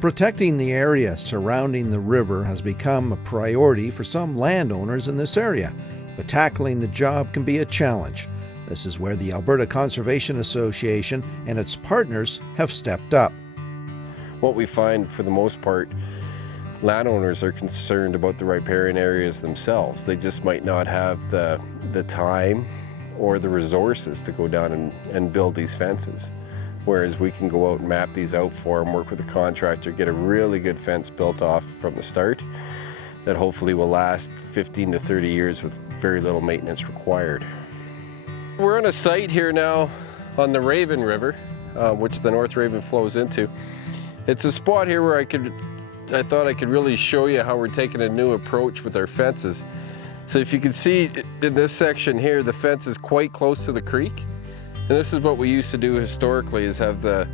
Protecting the area surrounding the river has become a priority for some landowners in this area, but tackling the job can be a challenge. This is where the Alberta Conservation Association and its partners have stepped up. What we find, for the most part, landowners are concerned about the riparian areas themselves. They just might not have the time or the resources to go down and build these fences. Whereas we can go out and map these out for them, work with a contractor, get a really good fence built off from the start that hopefully will last 15 to 30 years with very little maintenance required. We're on a site here now on the Raven River, which the North Raven flows into. It's a spot here where I thought I could really show you how we're taking a new approach with our fences. So if you can see in this section here, the fence is quite close to the creek. And this is what we used to do historically, is have the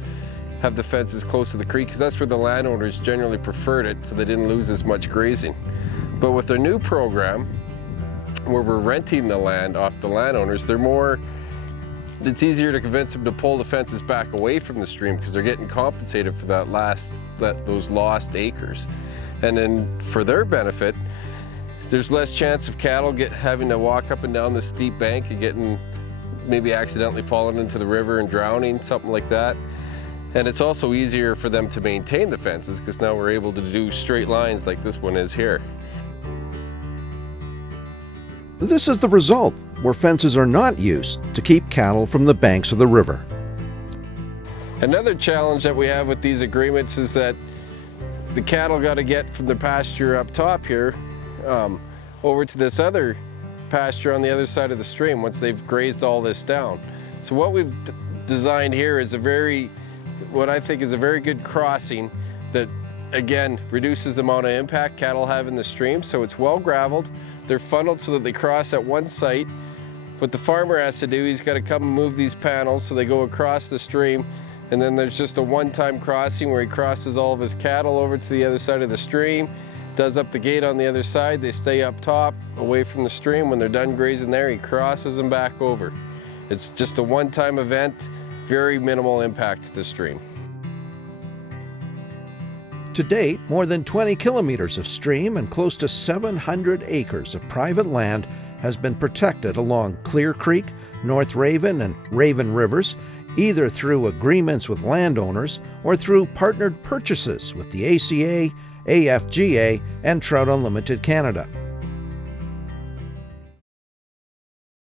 fences close to the creek, because that's where the landowners generally preferred it, so they didn't lose as much grazing. But with our new program, where we're renting the land off the landowners, it's easier to convince them to pull the fences back away from the stream because they're getting compensated for those lost acres. And then for their benefit, there's less chance of cattle having to walk up and down the steep bank and getting maybe accidentally falling into the river and drowning, something like that. And it's also easier for them to maintain the fences because now we're able to do straight lines like this one is here. This is the result, where fences are not used to keep cattle from the banks of the river. Another challenge that we have with these agreements is that the cattle got to get from the pasture up top here over to this other pasture on the other side of the stream once they've grazed all this down. So what we've designed here is what I think is a very good crossing that, again, reduces the amount of impact cattle have in the stream. So it's well graveled. They're funneled so that they cross at one site. What the farmer has to do, he's got to come and move these panels so they go across the stream. And then there's just a one-time crossing where he crosses all of his cattle over to the other side of the stream, does up the gate on the other side. They stay up top, away from the stream. When they're done grazing there, he crosses them back over. It's just a one-time event, very minimal impact to the stream. To date, more than 20 kilometers of stream and close to 700 acres of private land has been protected along Clear Creek, North Raven, and Raven Rivers, either through agreements with landowners or through partnered purchases with the ACA, AFGA, and Trout Unlimited Canada.